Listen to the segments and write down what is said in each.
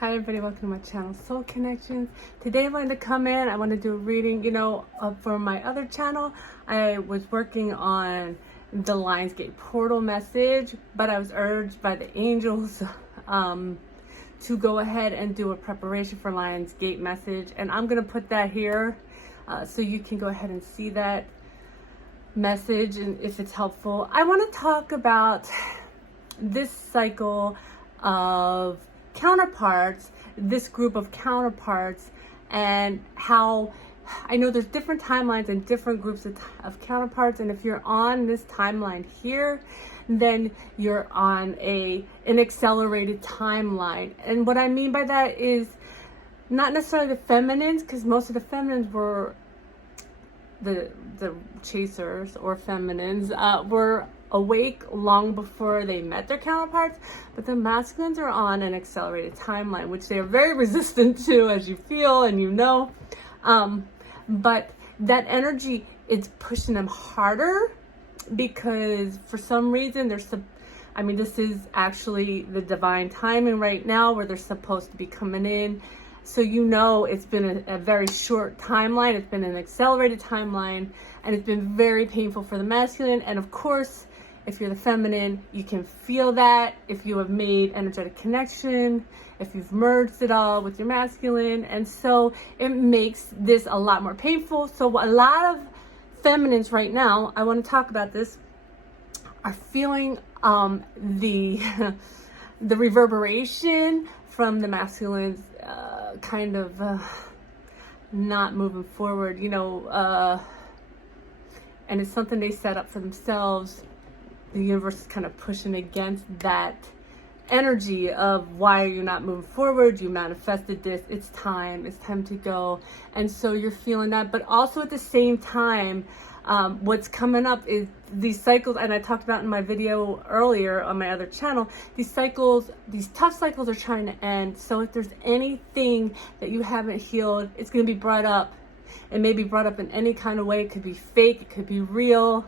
Hi everybody, welcome to my channel, Soul Connections. Today I wanted to come in, I want to do a reading. For my other channel, I was working on the Lionsgate portal message, but I was urged by the angels to go ahead and do a preparation for Lionsgate message. And I'm going to put that here so you can go ahead and see that message and if it's helpful. I want to talk about this cycle of counterparts, this group of counterparts, and how I know there's different timelines and different groups of counterparts, and if you're on this timeline here, then you're on an accelerated timeline. And what I mean by that is not necessarily the feminines, because most of the feminines were the chasers or feminines were awake long before they met their counterparts, but the masculines are on an accelerated timeline, which they are very resistant to, as you feel and but that energy is pushing them harder because for some reason this is actually the divine timing right now where they're supposed to be coming in. So it's been a very short timeline. It's been an accelerated timeline, and it's been very painful for the masculine. And of course, if you're the feminine, you can feel that if you have made energetic connection, if you've merged it all with your masculine. And so it makes this a lot more painful. So a lot of feminines right now, I want to talk about this, are feeling the reverberation from the masculines not moving forward, and it's something they set up for themselves. The universe is kind of pushing against that energy of why you're not moving forward. You manifested this, it's time to go. And so you're feeling that, but also at the same time, what's coming up is these cycles, and I talked about in my video earlier on my other channel, these tough cycles are trying to end. So if there's anything that you haven't healed, it's going to be brought up. It may be brought up in any kind of way. It could be fake, it could be real,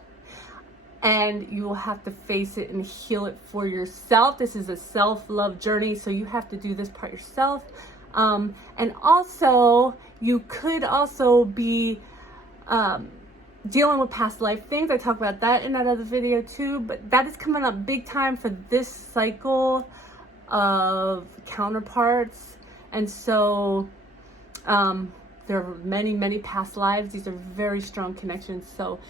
and you will have to face it and heal it for yourself. This is a self-love journey, so you have to do this part yourself. And also, you could also be dealing with past life things. I talk about that in that other video too, but that is coming up big time for this cycle of counterparts. And so there are many past lives. These are very strong connections. So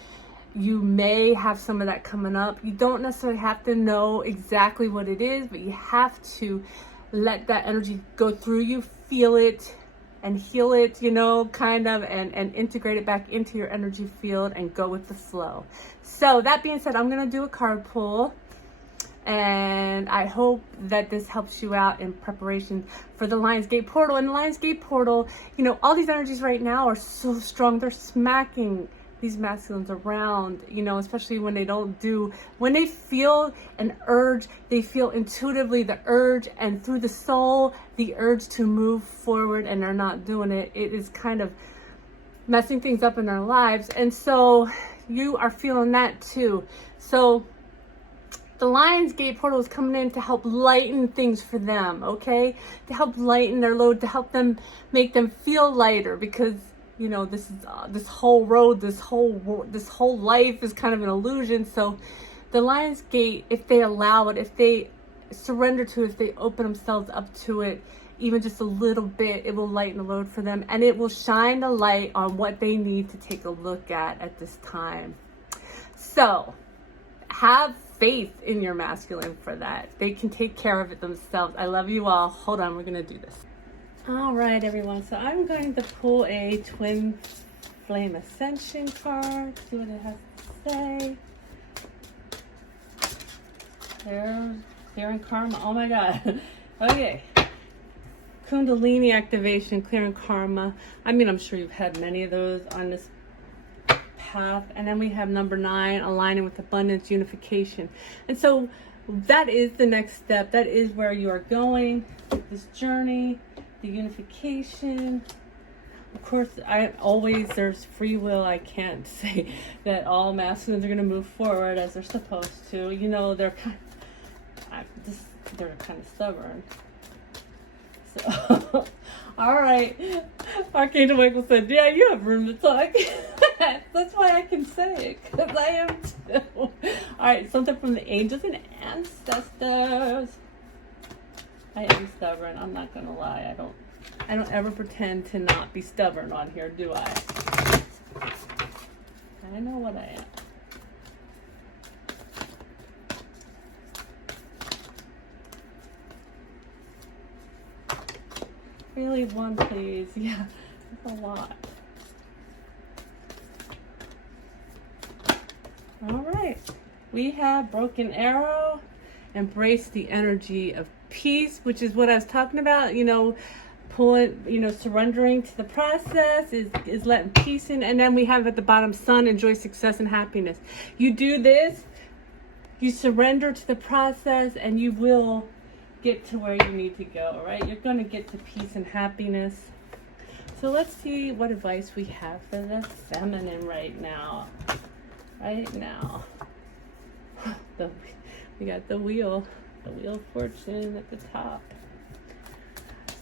you may have some of that coming up. You don't necessarily have to know exactly what it is, but you have to let that energy go through you, feel it, and heal it, and integrate it back into your energy field and go with the flow. So that being said, I'm going to do a card pull, and I hope that this helps you out in preparation for the Lionsgate portal. And the Lionsgate portal, all these energies right now are so strong. They're smacking these masculines around, especially when they feel an urge, they feel intuitively the urge, and through the soul, the urge to move forward, and they're not doing it. It is kind of messing things up in their lives. And so you are feeling that too. So the Lionsgate portal is coming in to help lighten things for them, okay? To help lighten their load, to help them, make them feel lighter, because this whole road, this whole life is kind of an illusion. So the Lionsgate, if they allow it, if they surrender to it, if they open themselves up to it, even just a little bit, it will lighten the load for them, and it will shine the light on what they need to take a look at this time. So have faith in your masculine for that. They can take care of it themselves. I love you all. Hold on, we're going to do this. All right, everyone. So I'm going to pull a Twin Flame Ascension card, see what it has to say. There's clearing karma. Oh my God. Okay. Kundalini activation, clearing karma. I'm sure you've had many of those on this path. And then we have number 9, aligning with abundance, unification. And so that is the next step. That is where you are going with this journey. The unification. Of course, there's free will. I can't say that all masculines are going to move forward as they're supposed to. They're kind of stubborn. So All right. Archangel Michael said, yeah, you have room to talk. That's why I can say it, because I am too. All right, something from the angels and ancestors. I am stubborn. I'm not going to lie. I don't ever pretend to not be stubborn on here, do I? I know what I am. Really, one, please. Yeah, that's a lot. All right. We have Broken Arrow. Embrace the energy of peace, which is what I was talking about. You know, pulling, you know, surrendering to the process is letting peace in. And then we have at the bottom, Sun, enjoy success and happiness. You do this, you surrender to the process, and you will get to where you need to go, right? You're going to get to peace and happiness. So let's see what advice we have for the feminine right now. Right now. We got the wheel of fortune at the top.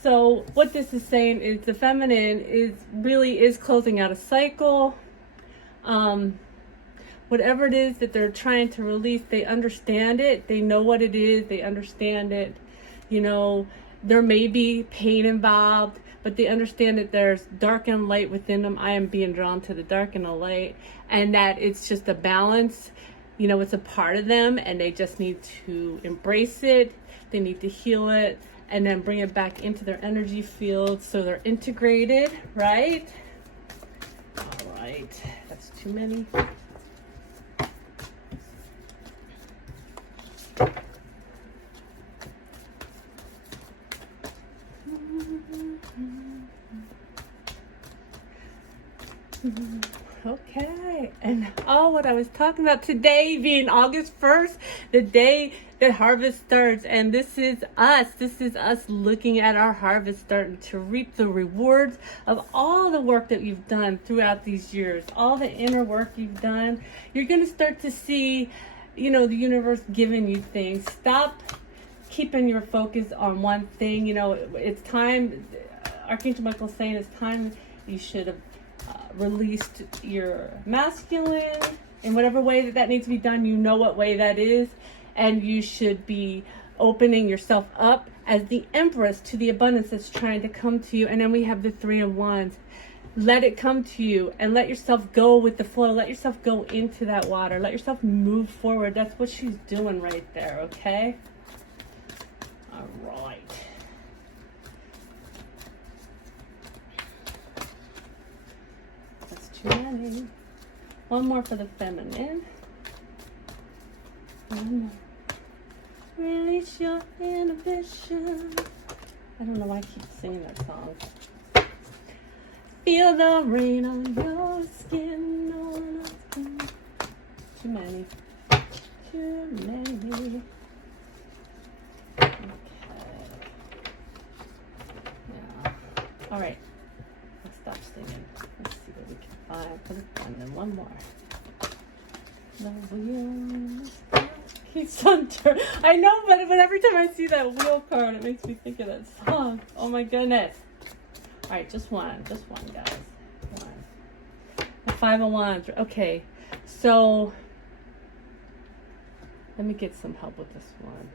So what this is saying is the feminine is closing out a cycle. Whatever it is that they're trying to release, they understand it. They know what it is. They understand it. You know, there may be pain involved, but they understand that there's dark and light within them. I am being drawn to the dark and the light, and that it's just a balance. You know, it's a part of them, and they just need to embrace it. They need to heal it, and then bring it back into their energy field so they're integrated, right? All right, that's too many. Okay, and what I was talking about today being August 1st, the day that harvest starts, and this is us looking at our harvest starting to reap the rewards of all the work that you've done throughout these years, all the inner work you've done. You're going to start to see, you know, the universe giving you things. Stop keeping your focus on one thing. You know, it's time. Archangel Michael is saying it's time you should have released your masculine in whatever way that needs to be done. You know what way that is, and you should be opening yourself up as the Empress to the abundance that's trying to come to you. And then we have the Three of Wands. Let it come to you and let yourself go with the flow. Let yourself go into that water. Let yourself move forward. That's what she's doing right there, okay? All right. Too many. One more for the feminine. One more. Release your inhibition. I don't know why I keep singing that song. Feel the rain on your skin. Too many. Too many. Okay. Yeah. All right. Let's stop singing. Let's see what we can find for the fun. And one more. The wheel keeps on turning. I know, but every time I see that wheel card, it makes me think of that song. Oh my goodness. All right, just one, guys. One. The Five of Wands. Okay, so let me get some help with this one.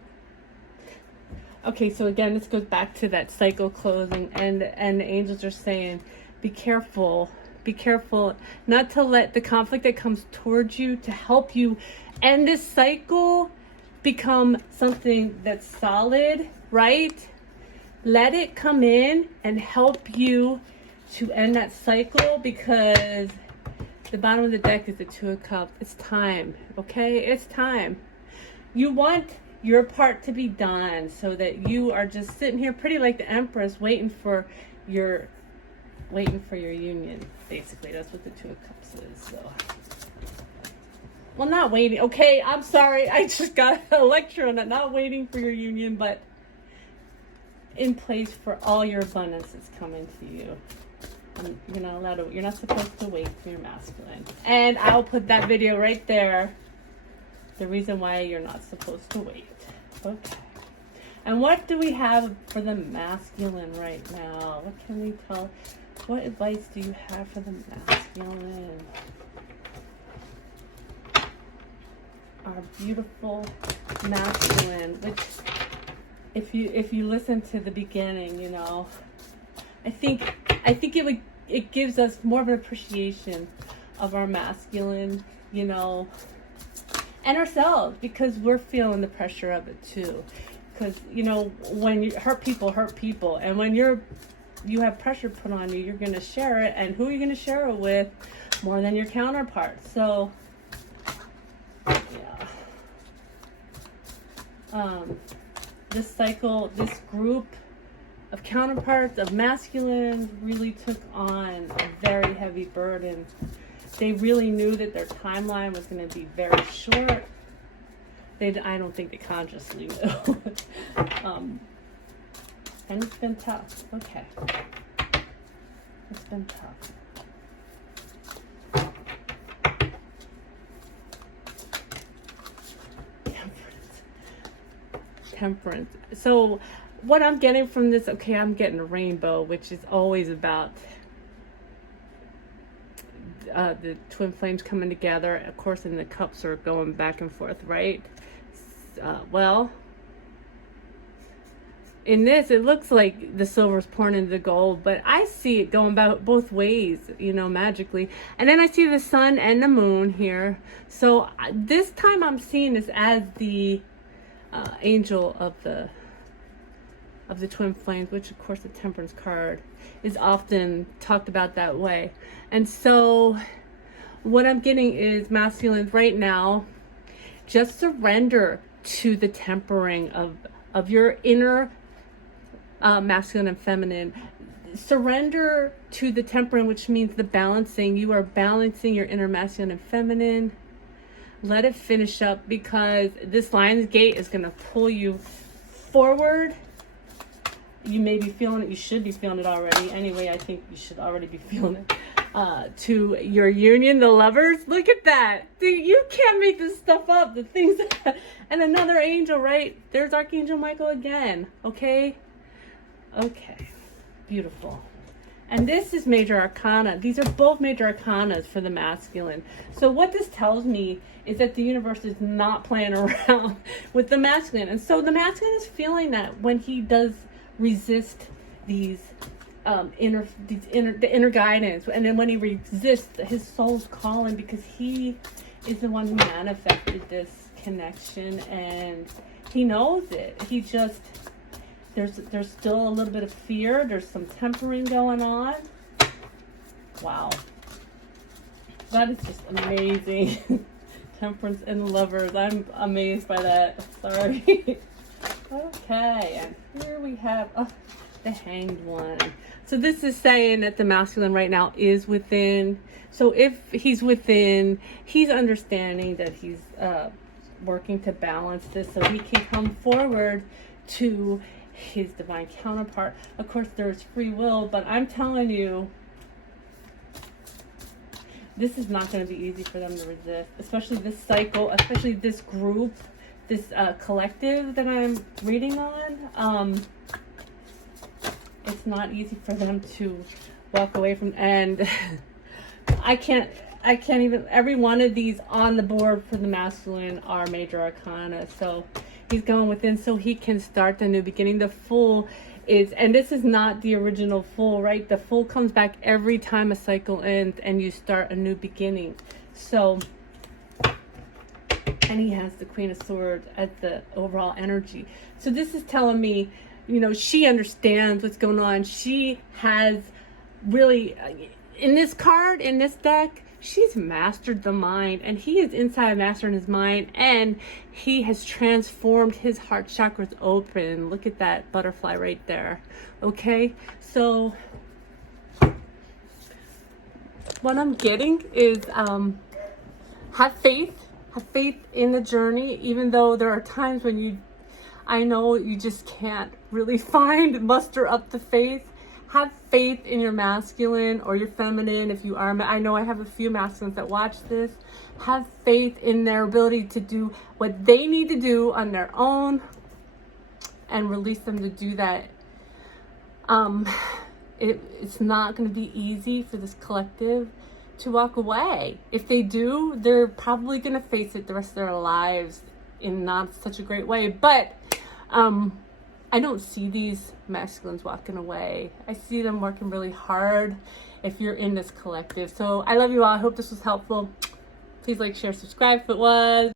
Okay, so again, this goes back to that cycle closing, and the angels are saying, be careful not to let the conflict that comes towards you to help you end this cycle become something that's solid, right? Let it come in and help you to end that cycle, because the bottom of the deck is the Two of Cups. It's time, okay? It's time. You want your part to be done so that you are just sitting here pretty like the Empress waiting for your union. Basically, that's what the Two of Cups is. So, well, not waiting. Okay, I'm sorry. I just got a lecture on that. Not waiting for your union, but in place for all your abundance that's coming to you. And you're not allowed to. You're not supposed to wait for your masculine. And I'll put that video right there. The reason why you're not supposed to wait. Okay. And what do we have for the masculine right now? What can we tell? What advice do you have for the masculine? Our beautiful masculine, which if you listen to the beginning, you know, I think it gives us more of an appreciation of our masculine, you know, and ourselves, because we're feeling the pressure of it too. Because, you know, when you hurt people, and when you have pressure put on you, you're going to share it, and who are you going to share it with more than your counterparts? So yeah, this cycle, this group of counterparts, of masculines, really took on a very heavy burden. They really knew that their timeline was going to be very short. I don't think they consciously knew. And it's been tough. Okay. It's been tough. Temperance. So what I'm getting from this, okay, I'm getting a rainbow, which is always about the twin flames coming together, of course, and the cups are going back and forth, right? Well, in this, it looks like the silver's pouring into the gold, but I see it going both ways, you know, magically. And then I see the sun and the moon here. So this time I'm seeing this as the angel of the twin flames, which of course the temperance card is often talked about that way. And so what I'm getting is masculine right now, just surrender to the tempering of your inner masculine and feminine. Surrender to the tempering, which means the balancing. You are balancing your inner masculine and feminine. Let it finish up, because this Lion's Gate is going to pull you forward. You may be feeling it. You should be feeling it already. Anyway, I think you should already be feeling it. To your union, the lovers. Look at that. Dude, you can't make this stuff up. The things that, and another angel, right? There's Archangel Michael again. Okay. Okay. Beautiful. And this is major arcana. These are both major arcanas for the masculine. So what this tells me is that the universe is not playing around with the masculine. And so the masculine is feeling that when he does resist these the inner guidance, and then when he resists, his soul's calling, because he is the one who manifested this connection, and he knows it. He just, there's still a little bit of fear. There's some tempering going on. Wow, that is just amazing. Temperance and lovers. I'm amazed by that. Sorry. Okay, and here we have the Hanged One. So this is saying that the masculine right now is within. So if he's within, he's understanding that he's working to balance this so he can come forward to his divine counterpart. Of course, there's free will, but I'm telling you, this is not going to be easy for them to resist, especially this cycle, especially this group, this collective that I'm reading on. It's not easy for them to walk away from, and I can't even, every one of these on the board for the masculine are major arcana. So he's going within so he can start the new beginning. The Fool is, and this is not the original Fool, right? The Fool comes back every time a cycle ends and you start a new beginning. So, and he has the Queen of Swords as the overall energy. So this is telling me, you know, she understands what's going on. She has really, in this card, in this deck, she's mastered the mind, and he is inside mastering his mind, and he has transformed his heart chakras open. Look at that butterfly right there. Okay, so what I'm getting is have faith in the journey, even though there are times when I know you just can't really muster up the faith. Have faith in your masculine or your feminine. If you are, I know I have a few masculines that watch this. Have faith in their ability to do what they need to do on their own. and release them to do that. It's not going to be easy for this collective to walk away. If they do, they're probably going to face it the rest of their lives in not such a great way. But I don't see these masculines walking away. I see them working really hard if you're in this collective. So I love you all. I hope this was helpful. Please like, share, subscribe if it was.